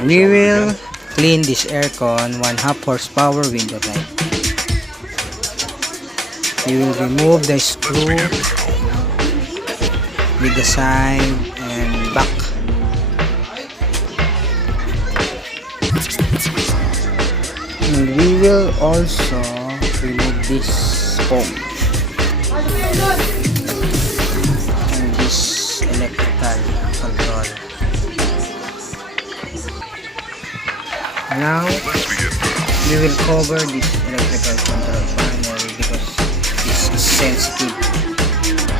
We will clean this aircon 1/2 horsepower window type. We will remove the screw with the side and back. And we will also remove this foam and this electrical control. Now we will cover this electrical control panel because this is sensitive.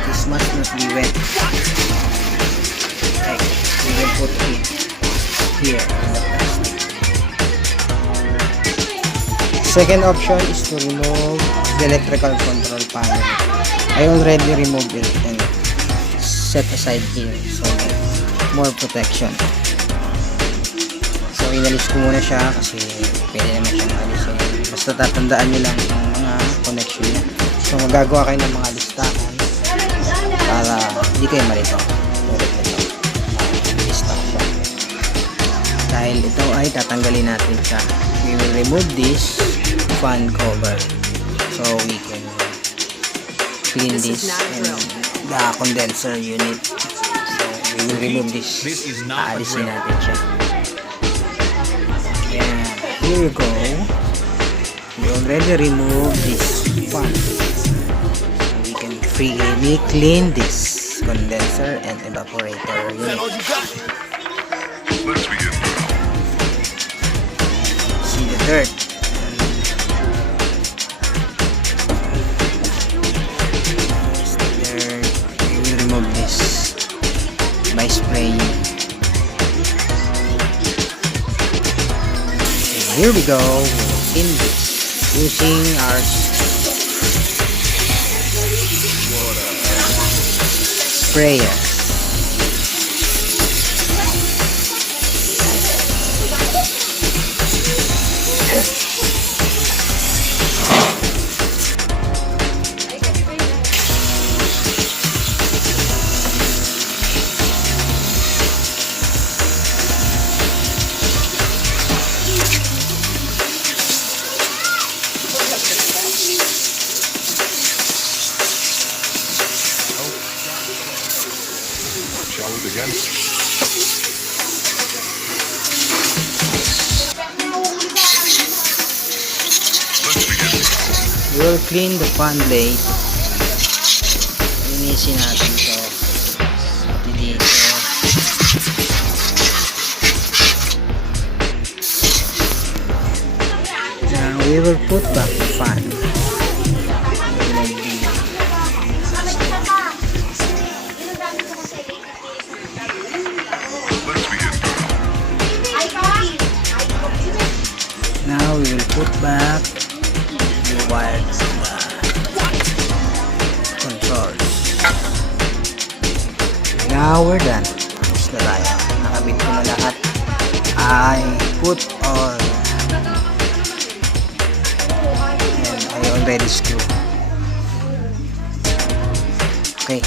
This must not be wet. Like, we will put it here in the plastic. Second option is to remove the electrical control panel. I already removed it and set aside here so that more protection. So inalis ko muna siya kasi pwede naman siyang alisin. Basta tatandaan nyo lang yung mga connection niya. So magagawa kayo ng mga listahan para hindi kayo marito. Lista ko siya. Dahil ito ay tatanggalin natin siya. We will remove this fan cover so we can clean this and the condenser unit. So we will remove this. Aalisin natin siya. Yeah, here you go. We already removed this fan. So we can freely clean this condenser and evaporator unit. See the dirt. By spraying. And here we go in this using our sprayer. Again. We'll clean the fan blade. Linisin natin ito. Pati dito. Now we will put back the fan. Now we will put back the wires and the controls. Now we're done. Tapos na tayo. Nakabit ko na lahat. I put on and I already screw. Okay.